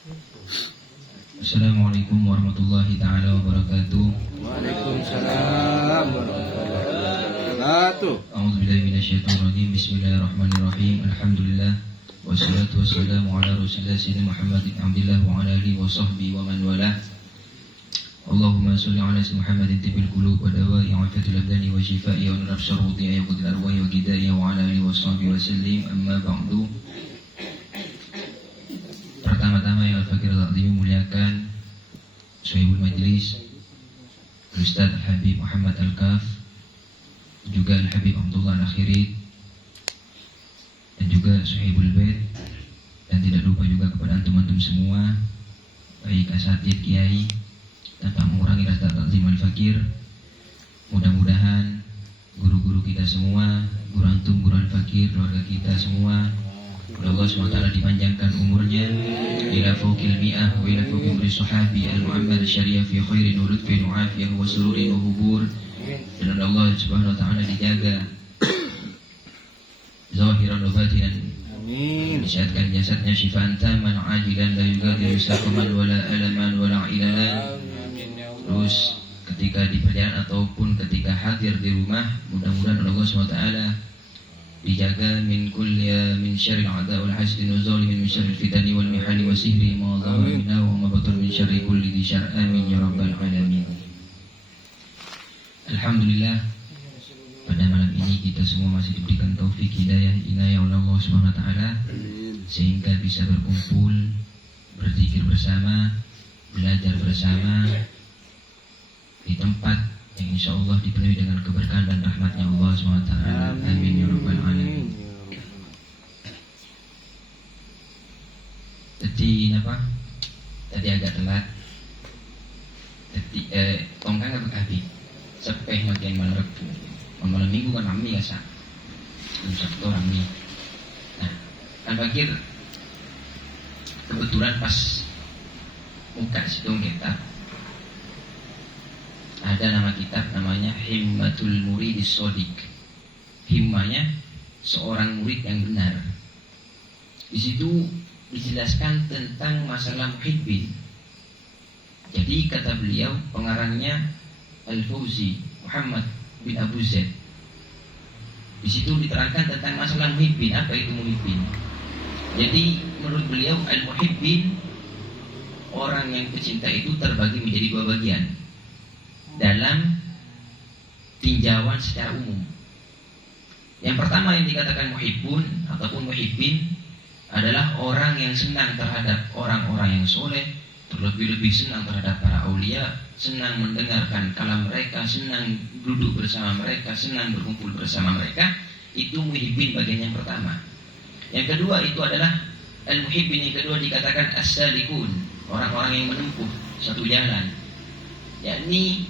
Assalamualaikum warahmatullahi ta'ala wabarakatuh. Waalaikumsalam warahmatullahi wabarakatuh. A'udzubillahi minasyaitonir rajim. Bismillahirrahmanirrahim. Alhamdulillah wassalatu wassalamu ala Rasulillah sayyidina Muhammadin abdillah wa ala alihi wa sahbihi wa man walah. Allahumma shalli ala sayyidina Muhammadin tibbil qulub wa dawa'i afiyatil abdani wa shifaa'i wa nurul syuruti ya qudil arwahi wa gidai wa ala alihi wa sahbihi wa sallim. Amma ba'du. Pertama-tama yang al-fakir al-azim muliakan Sahibul Majlis Ustaz Al-Habib Muhammad Al-Kaf, juga Al-Habib Abdullah Al-Akhirid, dan juga Sahibul Bait, dan tidak lupa juga kepada antum-antum semua, baik asatid, kiai, tanpa mengurangi rasa takzim al-fakir. Mudah-mudahan guru-guru kita semua, guru antum, guru al-fakir, keluarga kita semua, Allah SWT dipanjangkan umurnya ila fawqil mi'ah wa ila fawqil umri sahabi al-mu'ammar syariah fi khairin wa lutfin wa afiyah wa sururin wa hubur. Dan Allah Subhanahu wa ta'ala dijaga zahiran wa batinan, Amin. disehatkan jasadnya syifaan taman ajilan la yugadiru saqaman wala alaman wala ilalan. Terus ketika di perjalanan ataupun ketika hadir di rumah, mudah-mudahan Allah SWT dijaga min kulli min syarril a'da wal hasdi wal zalimin, min syarril fitani wal mihani wa sihri ma dhahara minha wa ma batar, min syarri kulli dhi syarr. Amin ya rabbal alamin. Alhamdulillah, pada malam ini kita semua masih diberikan taufik, hidayah, inayah oleh Allah Subhanahu wa taala sehingga bisa berkumpul, berzikir bersama, belajar bersama di tempat yang insya Allah dipenuhi dengan keberkahan dan rahmatnya Allah SWT. Amin ya rabbal alamin. Tadi agak telat. Tongkang agak habis. Sepeh makin malam Rabu. Malam Minggu kan rami ya sah. Sabtu rami. Nah, kan fakir kebetulan pas buka situ kitab, ada nama kitab namanya Himmatul Muridis Shodiq. Himmahnya seorang murid yang benar. Di situ dijelaskan tentang masalah muhibbin. Jadi kata beliau, pengarangnya Al-Fauzi Muhammad bin Abu Zaid. Di situ diterangkan tentang masalah muhibbin. Apa itu muhibbin? Jadi menurut beliau al-muhibbin, orang yang pecinta itu terbagi menjadi dua bagian dalam tinjauan secara umum. Yang pertama yang dikatakan muhibbun ataupun muhibbin adalah orang yang senang terhadap orang-orang yang soleh, terlebih-lebih senang terhadap para aulia, senang mendengarkan kalam mereka, senang duduk bersama mereka, senang berkumpul bersama mereka. Itu muhibbin bagian yang pertama. Yang kedua itu adalah al-muhibbin, yang kedua dikatakan as-salikun, orang-orang yang menempuh satu jalan, yakni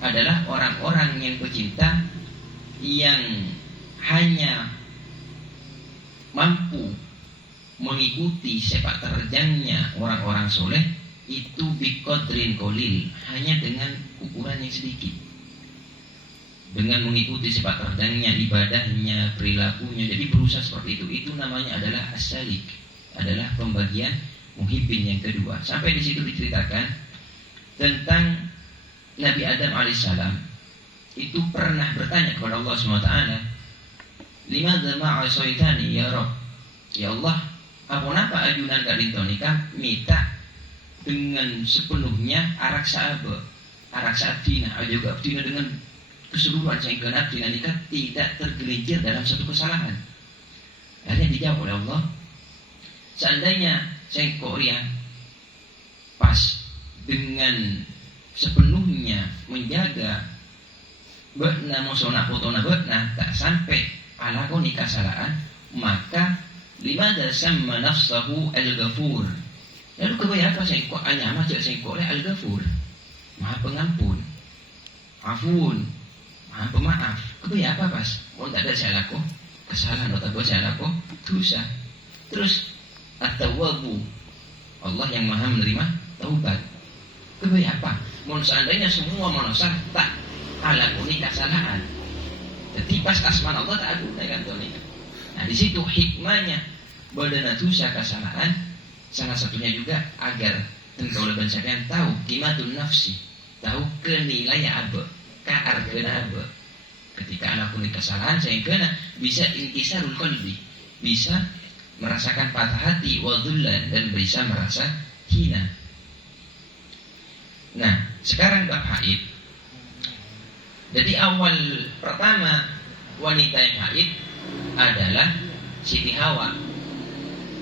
adalah orang-orang yang pecinta yang hanya mampu mengikuti sepak terjangnya orang-orang soleh itu biqadrin qalil, hanya dengan ukuran yang sedikit, dengan mengikuti sepak terjangnya ibadahnya, perilakunya. Jadi berusaha seperti itu. Itu namanya adalah as-salik, adalah pembagian muhibbin yang kedua. Sampai di situ diceritakan tentang Nabi Adam alaihissalam itu pernah bertanya kepada Allah SWT, limadza ma'asaitani ya Rabb, ya Allah, apa ajunan kalintonika mita dengan sepenuhnya arak sa'abdina juga abdina dengan keseluruhan sehingga abdina nikah tidak tergelincir dalam satu kesalahan. Akhirnya dijawab oleh Allah, seandainya sengkorian pas dengan sepenuhnya menjaga bekna musona potona bekna tak sampai alakoni kesalahan, maka limadza samma nafsahu al-ghafur. Lalu kebayapa sengkok anyama cek sengkok al-ghafur, maha pengampun, afun, maha pemaaf. Kebayapa pas mau tak ada salahku kesalahan atau buat salahku dosa. Terus at-tawwabu, Allah yang maha menerima taubat. Kebayapa mau seandainya semua manusia tak alakuni kesalahan, jadi pas kasman Allah tak ada kan tuh. Nah di situ hikmahnya badana dosa kesalahan salah satunya juga agar engkau lebih sekalian tahu kimatun nafsi, tahu kenilaian apa, keargana apa. Ketika anak punya kesalahan sehingga bisa inkisarul qalbi, bisa merasakan patah hati, wadullan, dan bisa merasa hina. Nah, sekarang bab haid. Jadi awal pertama wanita yang haid adalah Siti Hawa.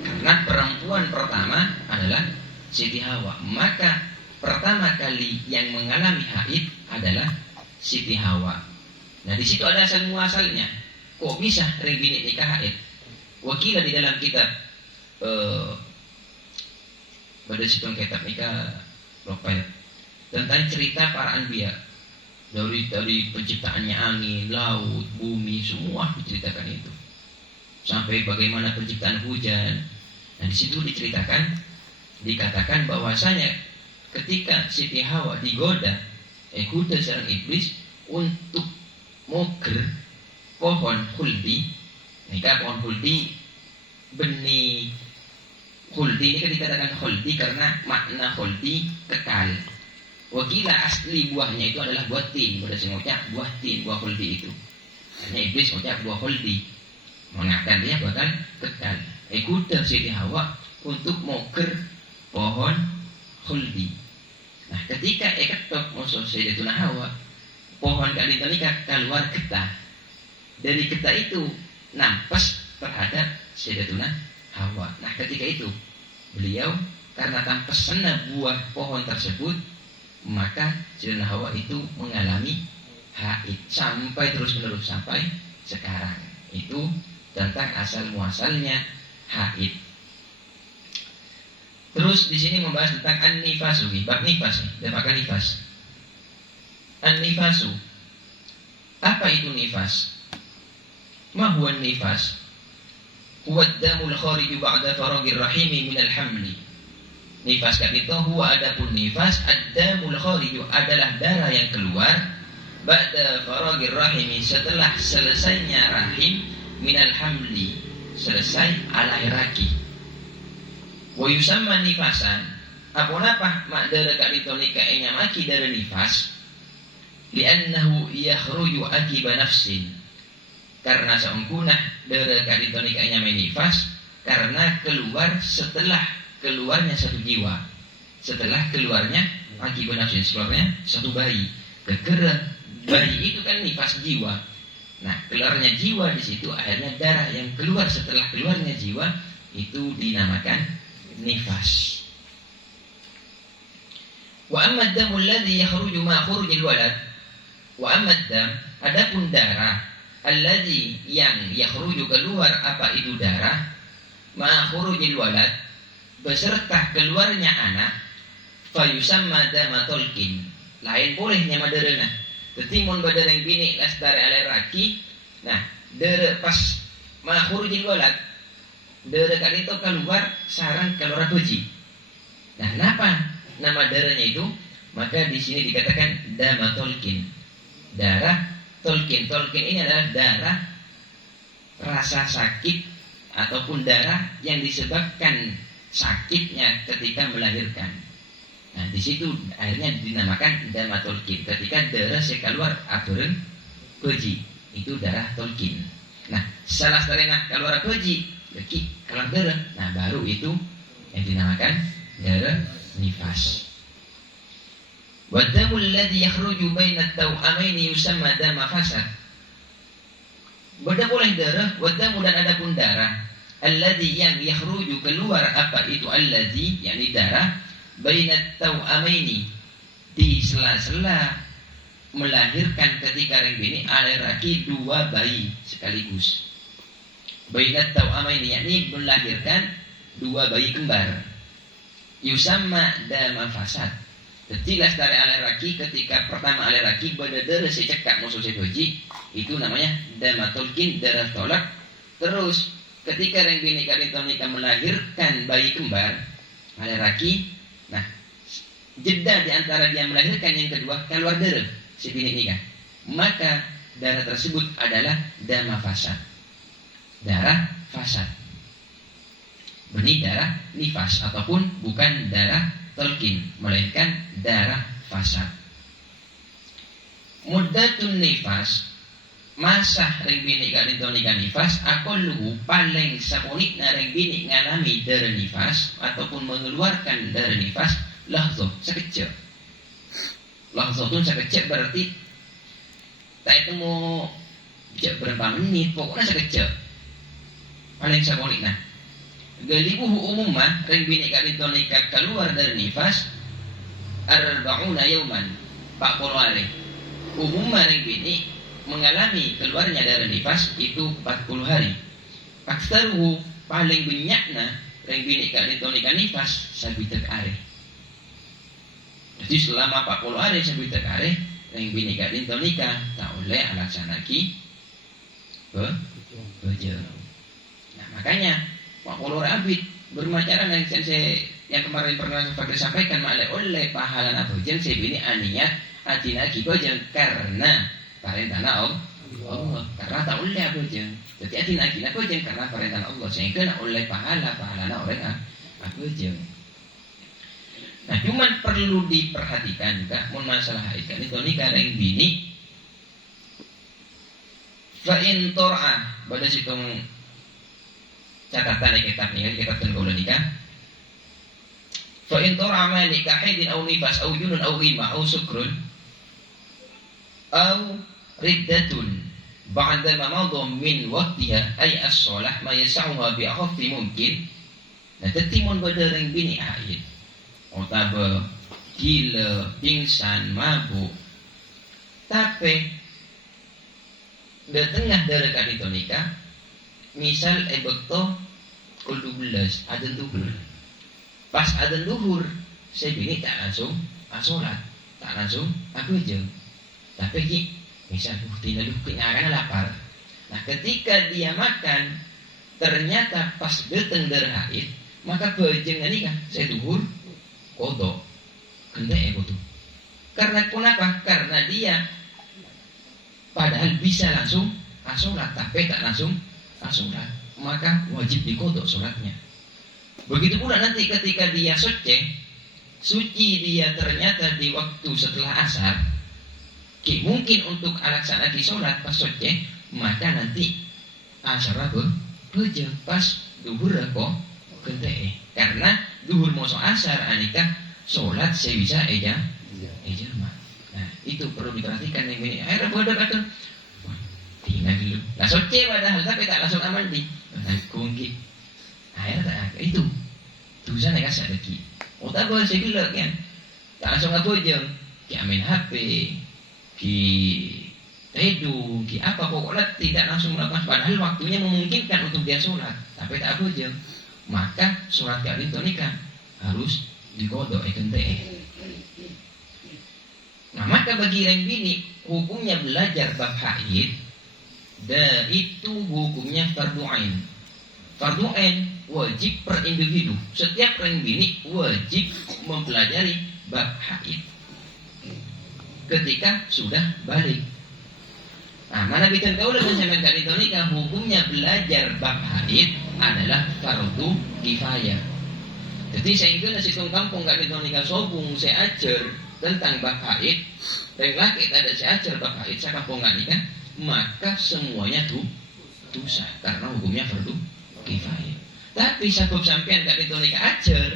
Karena perempuan pertama adalah Siti Hawa, maka pertama kali yang mengalami haid adalah Siti Hawa. Nah, di situ ada asal muasalnya. Kok bisa ring bini nikah haid? Wakilah di dalam kitab pada situ kitab nikah Rokayat tentang cerita para anbiya dari penciptaannya angin, laut, bumi, semua diceritakan itu. Sampai bagaimana penciptaan hujan. Nah, di situ dikatakan bahwasanya ketika Siti Hawa digoda seorang iblis untuk moger pohon khuldi. Nikah pohon khuldi, benih khuldi ini kan dikatakan khuldi karena makna khuldi kekal. Wakila asli buahnya itu adalah buah tin. Pada sengucap buah tin, buah khuldi itu. Hanya iblis mengucap buah khuldi, mengatakan dia bakal kekal. Kuda Siti Hawa untuk moker pohon khuldi. Nah, ketika ketok musuh Sayyidatuna Hawa, pohon kali nikah keluar getah. Dari getah itu nampas terhadap Sayyidatuna Hawa. Nah, ketika itu beliau karena tampasnya buah pohon tersebut, maka Sayyidatuna Hawa itu mengalami haid sampai terus menerus sampai sekarang. Itu tentang asal muasalnya haid. Terus di sini membahas tentang an-nifasu, bab nifas, dan akan nifas. An-nifasu, apa itu nifas? Ma huwa an-nifas? Huwa ad-damul khariju ba'da faragir rahimi minal hamli. Nifas kan itu huwa adapun nifas, ad-damul khariju adalah darah yang keluar ba'da faragir rahimi setelah selesainya rahim minal hamli, selesai alahiraki. Wa yusamma nifasan, apa mak darah kan itu nikahnya maki darah nifas, li'annahu yakhruju akiba nafsin, karena seungkunah darah kan itu nikahnya menifas karena keluar setelah keluarnya satu jiwa, setelah keluarnya akiba nafsin, keluarnya satu bayi. Kekera bayi itu kan nifas jiwa. Nah, keluarnya jiwa di situ akhirnya darah yang keluar setelah keluarnya jiwa itu dinamakan nifas. Wa amma ad-damu alladhi yakhruju ma khurujil walad, wa amma ad-dam, adapun darah alladhi yang yakhruju keluar apa itu darah ma khurujil walad beserta keluarnya anak, fa yusamma damatulkin, lain bolehnya madarana. Tetimun badareng bini lastari aleraki. Nah, dere pas ma khurujil walad, darah kan itu keluar sarang keluar beji. Nah, kenapa nama darahnya itu? Maka di sini dikatakan dama tolkin, darah tolkin. Tolkin ini adalah darah rasa sakit ataupun darah yang disebabkan sakitnya ketika melahirkan. Nah, di situ akhirnya dinamakan dama tolkin. Ketika darah keluar aturun beji, itu darah tolkin. Nah, salah setelahnya keluar beji leki keluar darah, nah baru itu yang dinamakan darah nifas. Wadamul ladzi yakhruju bainat tawamaini yusamma dama fasad. Beda boleh darah, wadamu dan adapun darah alladzi yang yakhruju keluar apa itu alladzi yakni darah bainat tawamaini di sela-sela melahirkan ketika ring bini aleraki dua bayi sekaligus. Bainat tawamaini yakni melahirkan dua bayi kembar. Yusamma dama fasad. Ketilas dari aleraki ketika pertama aleraki pada darah secekak musuh sedoji itu namanya dama tolkin, darah tolak. Terus ketika ring bini nikah melahirkan bayi kembar aleraki, nah jeda di antara dia melahirkan yang kedua keluar darah si bini nikah, maka darah tersebut adalah dama fasad, darah fasad. benih darah nifas ataupun bukan darah talqin, melainkan darah fasad. Muddatun nifas, masa ring bini gak ditonikan nifas, aqalluhu paling saponikna ring bini ngalami darah nifas ataupun mengeluarkan darah nifas lahzah sekejap. Lahzah itu sekejap berarti tak itu mau berapa menit, pokoknya sekejap. Paling saponikna. Galibuhu umumah ring bini gak ditonika keluar dari nifas arba'una yauman 40 hari. Umumah ring bini mengalami keluarnya dari nifas itu 40 hari. Aksaruhu paling banyakna ring bini gak ditonika nifas sabitek hari. Jadi selama 40 hari sabitek hari ring bini gak ditonika tak oleh alaksanaki bejeng. Nah makanya 40 abid bermacaran yang kemarin pernah saya sampaikan oleh pahala nabujen sebini aniat adina kibojen karena parentana Allah karena tak oleh abujen. Jadi adina kina bojen karena parentana Allah sehingga oleh pahala orang abujen. Nah cuman perlu diperhatikan juga mun masalah ikan itu nikah yang bini fa in tor'a pada situng catatan kitab ini kitab tengkolan nikah fa in tor'a ma nikah haidin aw nifas aw junun aw rima aw sukrun aw riddatun ba'da ma madha min waqtiha ay as-shalah ma yas'uha bi akhaffi mungkin. Nah tetimun pada ring bini haid otaba gila, pingsan, mabuk, tapi di tengah dari kadito nikah, misal bekto kul 12 adzan duhur, pas adzan duhur saya bini tak langsung sholat, tak langsung aku aja, tapi ki misal tina lukin akan lapar. Nah ketika dia makan ternyata pas datang dari haid, maka bejeng nikah saya duhur kodok kendek itu. Karena kenapa? Karena dia padahal bisa langsung sholat tapi tak langsung sholat, maka wajib dikodok sholatnya. Begitu pula nanti ketika dia suci dia ternyata di waktu setelah asar, mungkin untuk alaksanaki sholat pas suci, maka nanti asar bejeng pas duhur kok kendek. Karena duhur mau asar anikah sholat saya bisa eja mah. Nah itu perlu diperhatikan yang ini. Akhirnya bodoh atau tinggal dulu. Lah soce padahal tapi tak langsung aman di. Nah kunci. Akhirnya itu dosa nek sadaki. Otak boleh saya bilang kan. Tak langsung apa aja. Ki amin HP, ki redu, ki apa pokoknya tidak langsung melakukan padahal waktunya memungkinkan untuk dia sholat. Tapi tak apa aja. Maka sholat gak nikah harus dikodok ekente. Nah maka bagi yang bini hukumnya belajar bab haid dan itu hukumnya fardu ain. Fardu ain wajib per individu. Setiap orang bini wajib mempelajari bab haid ketika sudah balik. Nah, mana bikin kau udah menyampaikan itu nikah hukumnya belajar bab haid adalah fardu kifayah. Jadi saya ingin nasi kampung gak nikah sobung saya ajar tentang bab haid. Dan laki ada saya ajar bab haid saya kampung gak nikah, maka semuanya dosa karena hukumnya fardu kifayah. Tapi sabab sampean gak nikah ajar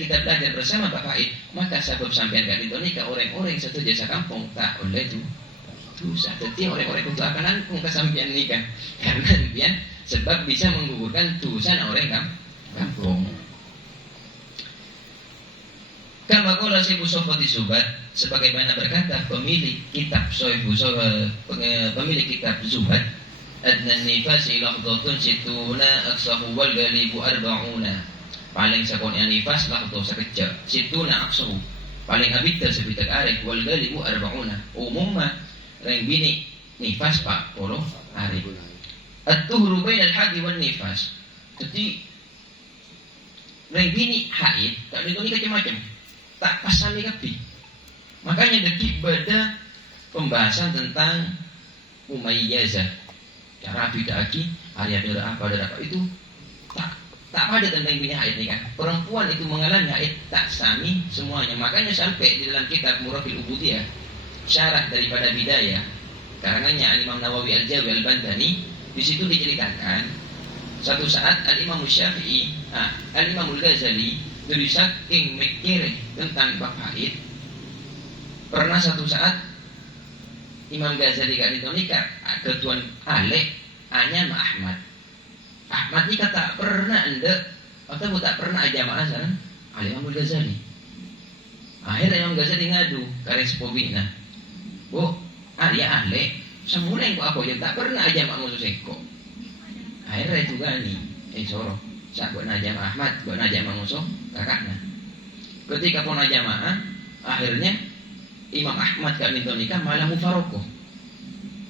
kita belajar bersama bab haid, maka sabab sampean gak nikah orang-orang satu jasa kampung tak oleh itu dosa. Jadi orang-orang itu akan nangkung kesampian nikah karena dia sebab bisa menggugurkan dosa orang kampung. Kama qala Syekh Sofati Zubat sebagaimana berkata pemilik kitab pemilik kitab Zubat adna nifasi lahdhatun situna aksahu wal galibu arba'una. Paling sakon nifas lahdho sakejap situna aksahu paling habita sebitak arek wal galibu arba'una. Umumnya reng bini nifas 40 hari. At-tuhru bainal haid wan nifas. Jadi reng bini haid tak nikah macam-macam. Tak pasal kabeh. Makanya dekik pada pembahasan tentang umayyazah. Cara beda lagi hari ada apa itu tak tak pada tentang bini haid nih kan. Perempuan itu mengalami haid tak sami semuanya. Makanya sampai di dalam kitab Murafil Ubudiyah, syarah daripada Bidayah, karangannya Imam Nawawi Al-Jawi Al-Bandani, di situ diceritakan satu saat Al-Imam Syafi'i, Al-Imam Al-Ghazali dari saking mikir tentang bab haid, pernah satu saat Imam Ghazali gak nikah ketuan Alek hanya sama Ahmad. Ahmad ni kata pernah anda atau tak pernah jamaah sana Imam Ghazali. Akhirnya Imam Ghazali ngadu karena sepobina. Bu, ya Ale, semula yang aku aja tak pernah jamaah musuh seko. Akhirnya itu gani, soro. Sak buat jamaah Ahmad, buat jamaah musuh kakaknya. Ketika pun jamaah, akhirnya Imam Ahmad kami nikah malah mufarokoh.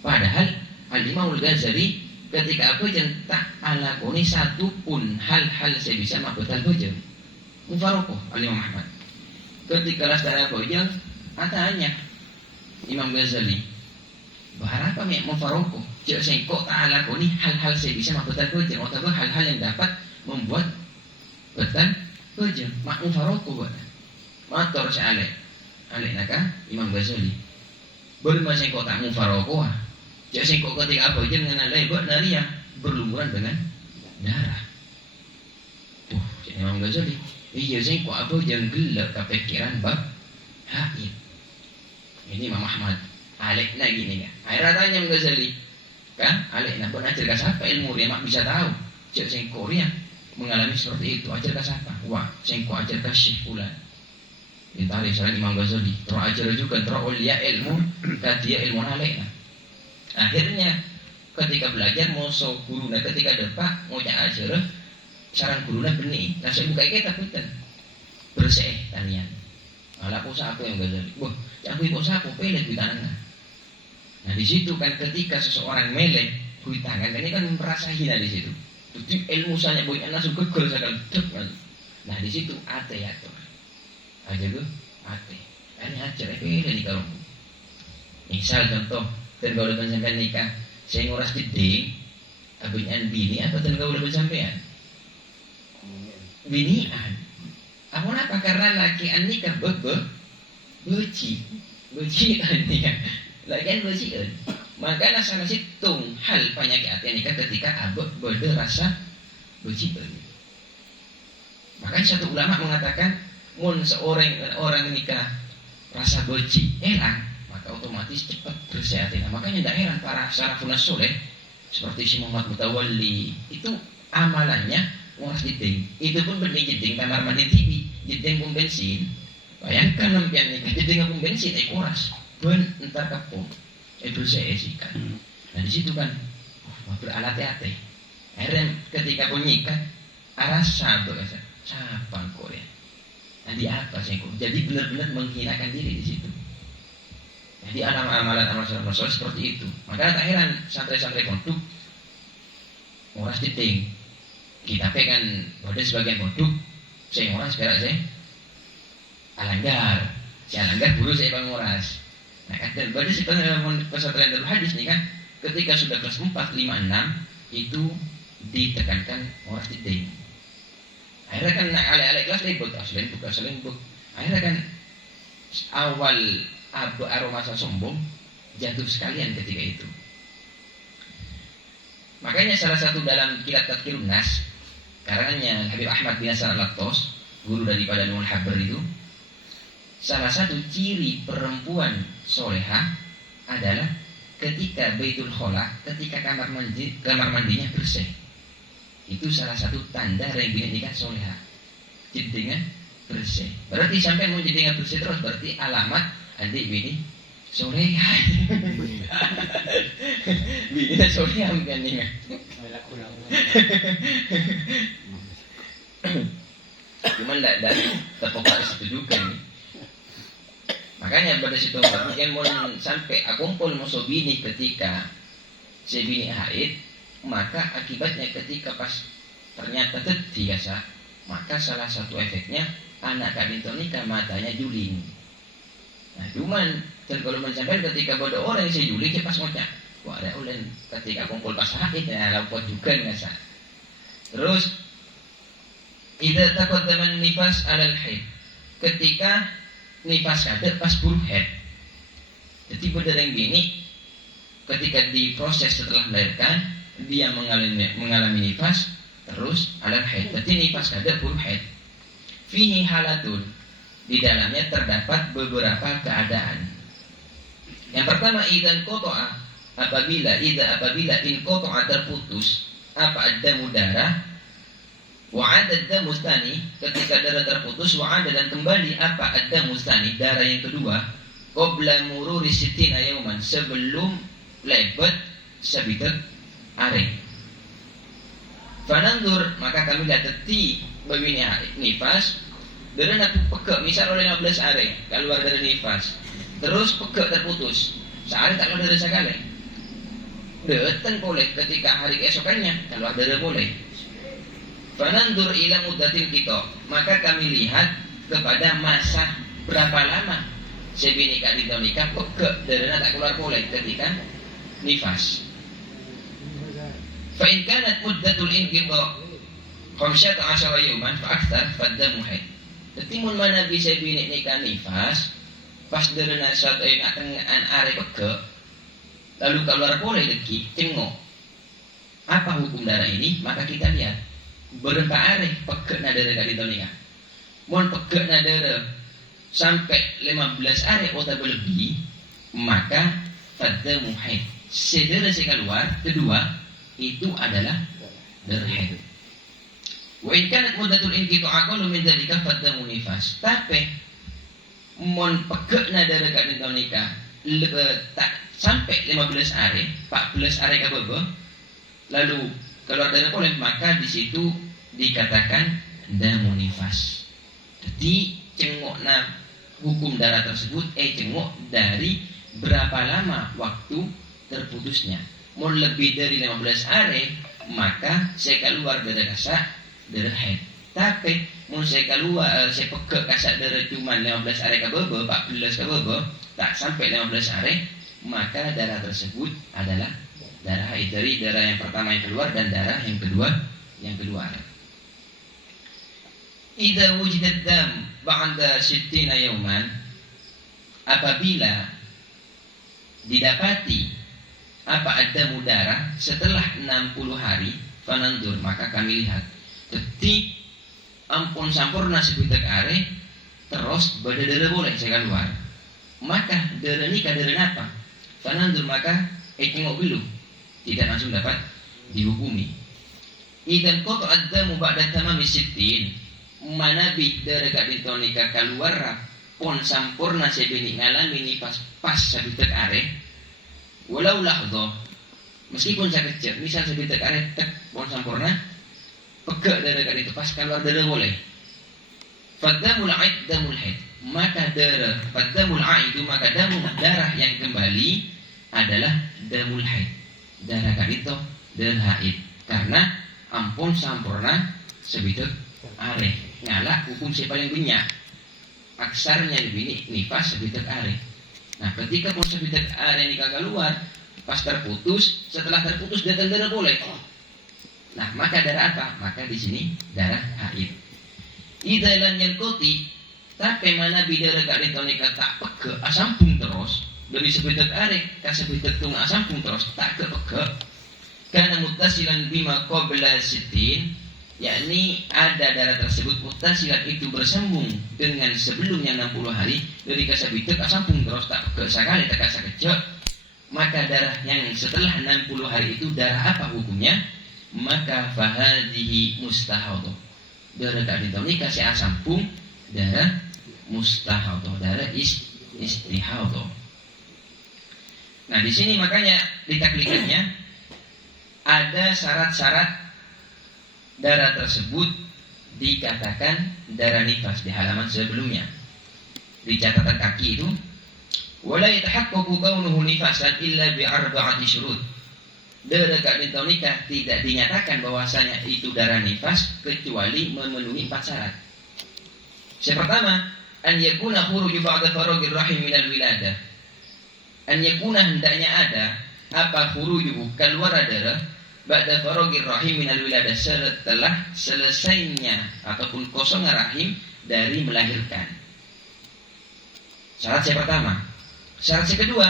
Padahal Al-Imam Al-Ghazali ketika apa tak alakoni satu pun hal-hal saya bisa makbutal bojeng mufarokoh Al-Imam Ahmad. Ketika lastara bojeng atanya Imam Ghazali berapa mek mufarokoh cek saya kok tak alakoni hal-hal saya bisa makbutal bojeng atau hal-hal yang dapat membuat betul bojeng mak mufarokoh buat motor saya alek naka Imam Ghazali bermasa kok tak mufarokoh jadi kok ketika apa aja dengan lebar dari yang berlumuran dengan darah. Jadi Imam Ghazali, iya saya kok apa jangan gelap kepikiran bab haid. Ini Imam Ahmad, Alek lagi nih kan. Akhirnya tanya Imam Ghazali, kan Alek nak pernah ajar siapa ilmu dia mak bisa tahu. Cek saya Korea mengalami seperti itu ajar siapa? Wah, saya kok ajar Syekh Fulan. Ditarik saran Imam Ghazali, terus ajar juga terus ulia ilmu, kadia ilmu Alek lah. Akhirnya ketika belajar moso guruna ketika depak mau ajar saran guruna benih langsung buka kita punten bersih tanian ala usaha aku yang Ghazali wah aku usaha aku pelek di tangan. Nah di situ kan ketika seseorang melek di tangan ini kan merasa hina di situ jadi ilmu saya boy langsung gegol sekali. Nah di situ ate ya tuh aja gue ate ini ajar pelek nih kalau misal contoh dan kalau udah sampai nikah, saya nguras gede, abingan bini atau dan kalau udah sampean? Binian. Apa apa karena laki an nikah beci an nikah, laki an beci an. Maka salah situng hal penyakit hati nikah ketika abah berasa beci an. Maka satu ulama mengatakan, mun seorang nikah rasa beci elang. Maka otomatis cepat bersih hati. Makanya tidak heran para salafun soleh seperti si Muhammad Mutawalli itu amalannya nguras jeding. Itu pun benih jeding kamar mandi TV, jeding pun bensin. Bayangkan nampian nikah jeding pun bensin kuras. Ben entar kapung. Bersih sih kan. Nah di situ kan beralat hati. Akhirnya ketika pun nikah arasa tuh siapa Korea. Nanti apa sih kok? Jadi benar-benar menghinakan diri di situ. Jadi amalan seperti itu. Maka tak heran santri-santri pondok nguras jeding. Kita kan ada sebagian pondok saya nguras berak saya alanggar. Saya alanggar buru saya bang nguras. Nah kan berarti si pesantren Darul Hadis nih kan ketika sudah kelas 4, 5, 6 itu ditekankan nguras jeding. Akhirnya kan alek-alek kelas ribut selembut. Akhirnya kan awal aroma sombong jatuh sekalian ketika itu. Makanya salah satu dalam kitab Tadhkirun Nas karangannya Habib Ahmad bin Nasr Al-Lattos, guru daripada Nurul Habr itu, salah satu ciri perempuan soleha adalah ketika Baitul Khola, ketika kamar mandinya bersih. Itu salah satu tanda yang nikah soleha. Jedingnya bersih. Berarti sampai mau jedingnya bersih terus berarti alamat adik bini soleha. Bini soleha kan nih. Cuman tidak terfokus itu juga nih. Makanya pada situ yang mau sampai akumpul musuh bini ketika si bini haid, maka akibatnya ketika pas ternyata biasa, maka salah satu efeknya anak kadin nikah matanya juling. Nah cuman kalau mencapai ketika pada orang yang saya juling dia pas ngocak, wah ada ulen ketika kumpul pas haid ya lakukan juga nggak sah. Terus idza taqaddama nifas 'alal haid. Ketika nifas kada pas buruh haid. Jadi berdereng gini, ketika diproses setelah melahirkan, dia mengalami nifas terus 'alal haid. Jadi nifas kada buruh haid. Fihi halatun, di dalamnya terdapat beberapa keadaan. Yang pertama, idan kotoa, apabila in kotoa terputus apa damu darah, wa'ada damu tsani, ketika darah terputus, wa'ada dan kembali apa damu tsani, darah yang kedua, qabla mururi sittina yauman, sebelum lebat sabitat are. Fanandur, maka kami lihat teti begini nifas, darah nak pekak, misal oleh 15 are keluar dari nifas, terus pekak terputus, sehari tak keluar dari sekali. Datang boleh ketika hari keesokannya keluar darah boleh. Fanandur ila muddatin kita, maka kami lihat kepada masa berapa lama sebinika nikah pekak darah tak keluar boleh ketika nifas. Fa in kanat muddatul inqidha 15 yawman fa akthar faddamu haid. Dadi mun mana bisa binik nikah nifas pas derena suatu akan are pekak lalu keluar boleh lagi tengok apa hukum darah ini, maka kita lihat berapa are pekak na darah kali nikah. Mun pekak na darah sampai 15 are atau lebih, maka faddamu haid. Sedera keluar kedua itu adalah darah haid. Wa in kanat muddatul inqita aqallu min dzalika faddamu nifas. Tapi mon pekekna darah kan nikah tak sampai 15 hari, 14 hari ka bebo, lalu keluar darah boleh, maka di situ dikatakan damu nifas. Jadi cengokna hukum darah tersebut cengok dari berapa lama waktu terputusnya. Mon lebih dari 15 hari, maka saya keluar darah kasak darah haid. Tapi mun saya keluar saya pekak kasak darah cuma 15 hari ka bebo, 14 ka bebo, tak sampai 15 hari, maka darah tersebut adalah darah haid, dari darah yang pertama yang keluar dan darah yang kedua yang keluar. Idza wujidat dam ba'da 60 yauman, apabila didapati apa ada darah setelah 60 hari, fanandur, maka kami lihat. Jadi ampun sampurna sebitak are terus berdarah boleh saya keluar, maka darah ini darah apa? Fanandur, maka tengok dulu, tidak langsung dapat dihukumi. Idan qata ad-damu ba'da tamami 60, manabi darah kadito nikah keluar pun sampurna sebini ngalami nifas pas sebitak are, walau lahdo, meskipun saya kecil, misal sebitak are tek pun sampurna pegak darah kan itu pas keluar darah boleh. Fadamul aid damul haid, maka darah fadamul aid, maka darah yang kembali adalah damul haid, darah kan itu darah haid, karena ampun sampurna sebitak are ngalah hukum si paling banyak aksarnya lebih nifas sebitak are. Nah ketika pun sebitak are nikah keluar pas terputus, setelah terputus datang darah boleh. Nah, maka darah apa? Maka di sini darah haid. Idza lam yanquti, tapi mana bidara kali tonika tak peke asampung terus, dari sebitak arek ka sebitak tung asampung terus tak ke peke. Karena muttasilan bima qabla 60, yakni ada darah tersebut muttasilan itu bersambung dengan sebelumnya 60 hari, dari ka sebitak asampung terus tak peke sakali tak sakecek. Maka darah yang setelah 60 hari itu darah apa hukumnya? Maka fahadihi mustahadah, darah tak ditonika si asampung darah mustahadah, darah istihadah. Nah di sini makanya ditaklikannya ada syarat-syarat darah tersebut dikatakan darah nifas di halaman sebelumnya. Di catatan kaki itu, wala yatahaqqaqu kaunuhu nifasan illa bi arba'ati syurut. Darah kadang nikah tidak dinyatakan bahwasanya itu darah nifas kecuali memenuhi 4 syarat. Yang pertama, an yakuna khuruju ba'da faragir rahim minal wiladah. An yakuna hendaknya ada apa khuruju keluar darah ba'da faragir rahim minal wiladah, setelah selesainya ataupun kosongnya rahim dari melahirkan. Syarat yang pertama. Syarat yang kedua,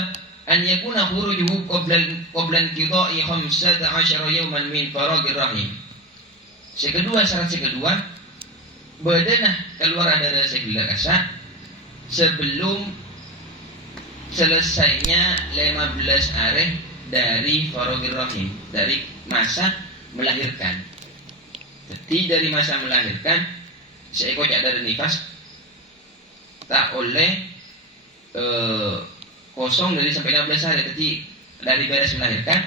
an yakuna khurujuhu qabla inqidha'i 15 yawman min faragir rahim. Syarat yang kedua, badanah keluar dari segala rasa sebelum selesainya 15 hari dari faragir rahim, dari masa melahirkan. Jadi dari masa melahirkan seekor dari nifas tak oleh kosong dari sampai 15 hari. Jadi dari beres melahirkan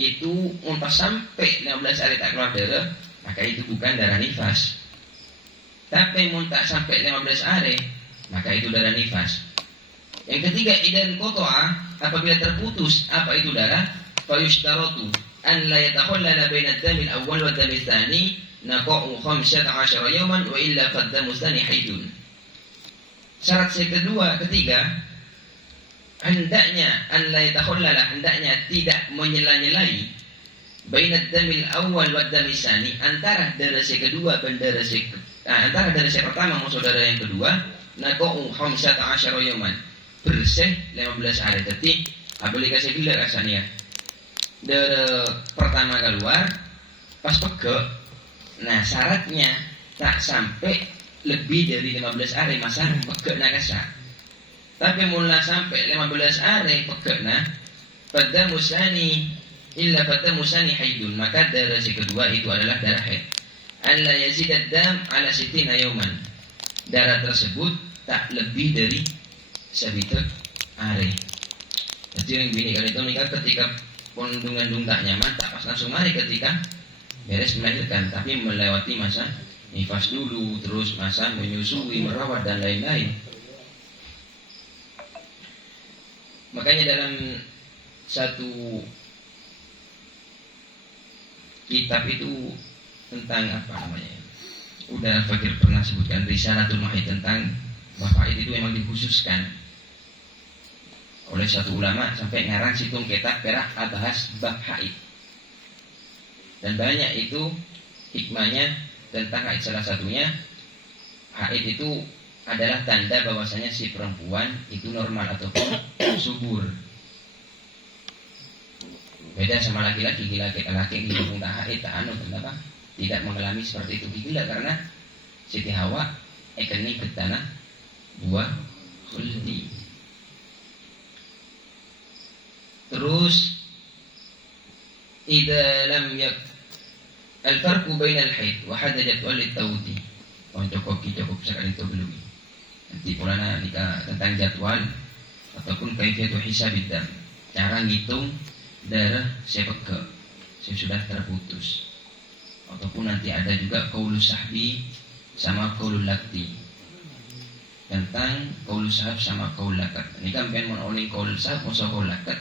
itu pas sampai 15 hari tak keluar darah, maka itu bukan darah nifas. Tapi tak sampai 15 hari, maka itu darah nifas. Yang ketiga, idan qata'a, apabila terputus apa itu darah, fa yushtaratu an la yatakhallala baina ad-dam al-awwal wa ad-dam ats-tsani naqa'u 15 yawman wa illa fad-dam ats-tsani haidun. Syarat ketiga, hendaknya an la yatakhallala, hendaknya tidak menyela-nyelai baina ad-dam al-awwal wa ad-dam ats-tsani, antara darah kedua dan antara darah pertama maupun darah yang kedua, naqa'u 15 yawman, bersih 15 hari. Jadi apabila kasih gila rasanya darah pertama keluar pas pegek, nah syaratnya tak sampai lebih dari 15 hari masa pegek nak kasar. Tapi mula sampai 15 hari pegek nah pada musani illa pada musani haidun, maka darah kedua itu adalah darah haid. Alla yazidad dam ala sitina yawman, darah tersebut tak lebih dari sebitek hari. Jadi yang bini kali itu nikah ketika kandungan tak nyaman, tak pas langsung mari ketika beres melahirkan, tapi melewati masa nifas dulu, terus masa menyusui, merawat dan lain-lain. Makanya dalam satu kitab itu tentang apa namanya, udah Fakir pernah sebutkan Risalatul Mahid, tentang bahwa itu memang dikhususkan oleh satu ulama sampai ngarang situng kitab perak abahas bab haid. Dan banyak itu hikmahnya tentang haid. Salah satunya, haid itu adalah tanda bahwasanya si perempuan itu normal ataupun subur. Beda sama laki-laki. Laki-laki yang tak haid, tak kenapa tidak mengalami seperti itu gila, karena Siti Hawa ekeni ke tanah buah khuldi. Terus idza lam yak al-farqu bainal haid wa hadajat wal tawdi. Cukup sekali itu belum. Nanti pulana nikah tentang jadwal ataupun kaifiyatu hisabid dam, cara ngitung darah sepeke yang sudah terputus. Ataupun nanti ada juga qaulus sahbi sama qaulul lakti, tentang qaulus sahab sama qaul lakat. Ini kan pengen menoleh qaul sahab musa qaul lakat.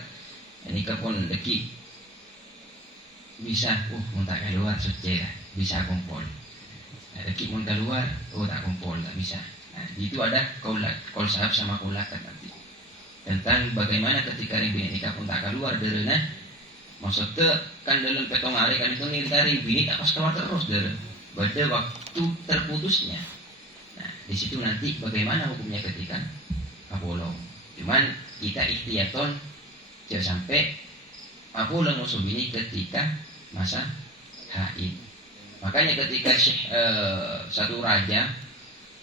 Ini pun lagi bisa mun tak keluar suci lah, bisa kumpul. Lagi mun keluar tak kumpul, tak bisa. Nah, itu ada qaul sahab sama qaul lakat nanti. Tentang bagaimana ketika bini nikah pun tak keluar derena. Maksudnya kan dalam petong hari kan itu nih dari bini tak pas keluar terus pada waktu terputusnya. Nah di situ nanti bagaimana hukumnya ketika kapolong. Cuman kita ikhtiyaton jangan sampai kapolong musuh bini ketika masa haid. Makanya ketika satu raja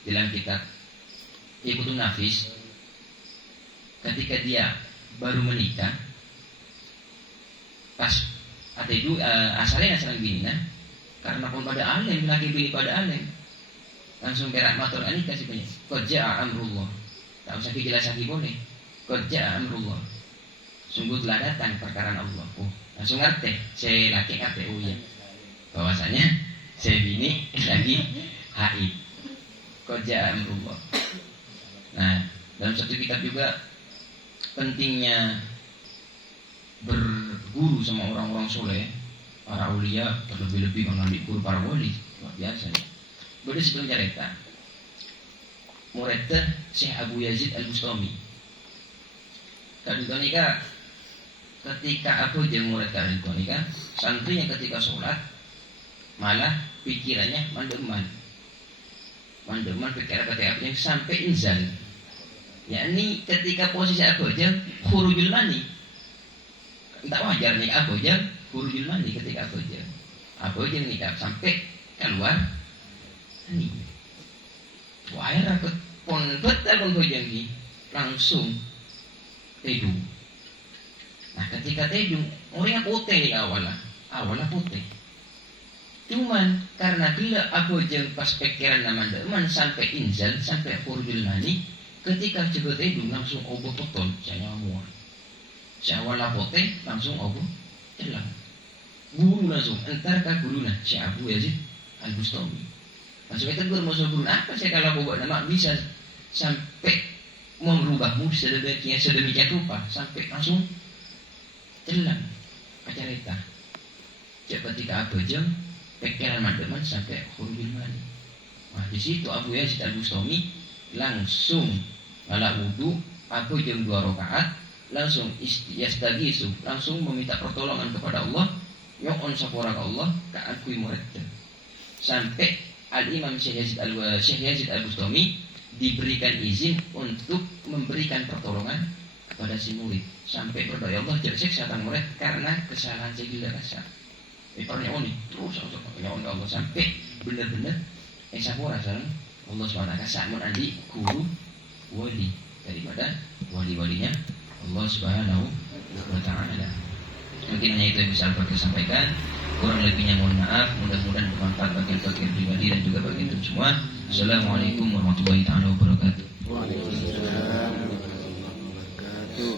dalam kitab Ibnu Nafis, ketika dia baru menikah, pas ada itu asalnya bini nah, karena pun pada alim, laki bini pada alim langsung kerak matur ini kasih punya kerja amrullah, tak usah dijelas lagi boleh, kerja amrullah, sungguh telah datang perkara Allah. Langsung ngerti saya laki ngerti ya bahwasanya saya bini lagi haid, kerja amrullah. Nah dalam satu kitab juga pentingnya berguru sama orang-orang soleh, para ulia, terlebih-lebih mengambil guru para wali, luar biasa ya. Beda sebelum cerita muridnya Syekh Abu Yazid Al-Bustami. Kadang nikah ketika aku jeung murid kalian konika, santrinya ketika sholat malah pikirannya mandeman pikiran ketika aku sampai inzal. Yakni ketika posisi aku aja khurujul mani. Entah wajar nih aku aja khurujul mani ketika aku aja nikah sampai keluar mani. Wahai rakyat pon betul pun janji langsung tidur. Nah ketika tidur orangnya putih nih awalnya putih. Cuman karena gila aku aja pas pikiran naman sampai inzal sampai khurujul mani. Ketika juga tidur langsung obo betul saya nyamuan. Saya wala putih langsung obo celang. Guru langsung entar ke guru si Abu Yazid Al-Bustami. Langsung tegur masuk guru apa saya kalau bawa nama bisa sampai merubahmu sedemikian rupa sampai langsung celang kacarita. Ketika Abu Jam pikiran mandeman sampai khurujul mani. Nah di situ Abu Yazid Al-Bustami langsung malah wudu aku jam 2 rakaat langsung yastagisu langsung meminta pertolongan kepada Allah nyokon sapora ke Allah ka aku murid sampai Al-Imam Syekh Yazid Al-Bustami diberikan izin untuk memberikan pertolongan kepada si murid sampai berdoa Allah jadi seksa murid karena kesalahan segala rasa pernah oni terus nyokon Allah sampai benar-benar sapora sareng Allah SWT samun andi guru wali daripada wali-walinya Allah Subhanahu wa ta'ala. Mungkin hanya itu yang bisa Al-Fatih sampaikan. Kurang lebihnya mohon maaf. Mudah-mudahan bermanfaat bagi Al-Fatih pribadi dan juga bagi kita semua. Assalamualaikum warahmatullahi ta'ala wabarakatuh. Waalaikumsalam warahmatullahi wabarakatuh.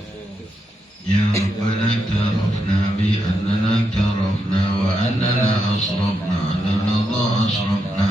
Ya Rabbana tarafna bi annana tarafna wa annana asrafna annana asrafna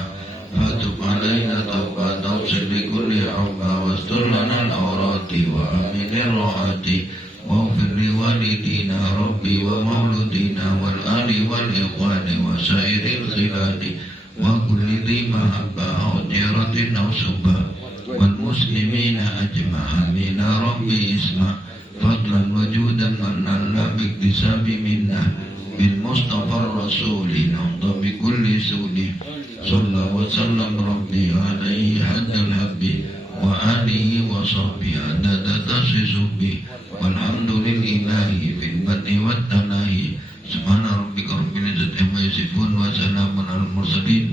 fatub alaina tawbatan taghfir li kulli awba wastur lana al-awrati wa amin ar-rahati waghfir li walidina rabbi wa mauludina wal ali wal ikhwani wa sairil khilani wa kulli dhi mahabba awjiratin aw subha wal muslimina ajma'a min rabbi isma fadlan wajudan mannan la biktisabi minna bil mustafa rasuli nahda bi kulli sudi sallallahu wa sallam rabbi alaihi haddal habbi wa alihi wa sahbihi adada tasisubi walhamdulillahi fil bati wat tanahi subhana rabbika rabbil izzati amma yasifun wa salamun al mursalin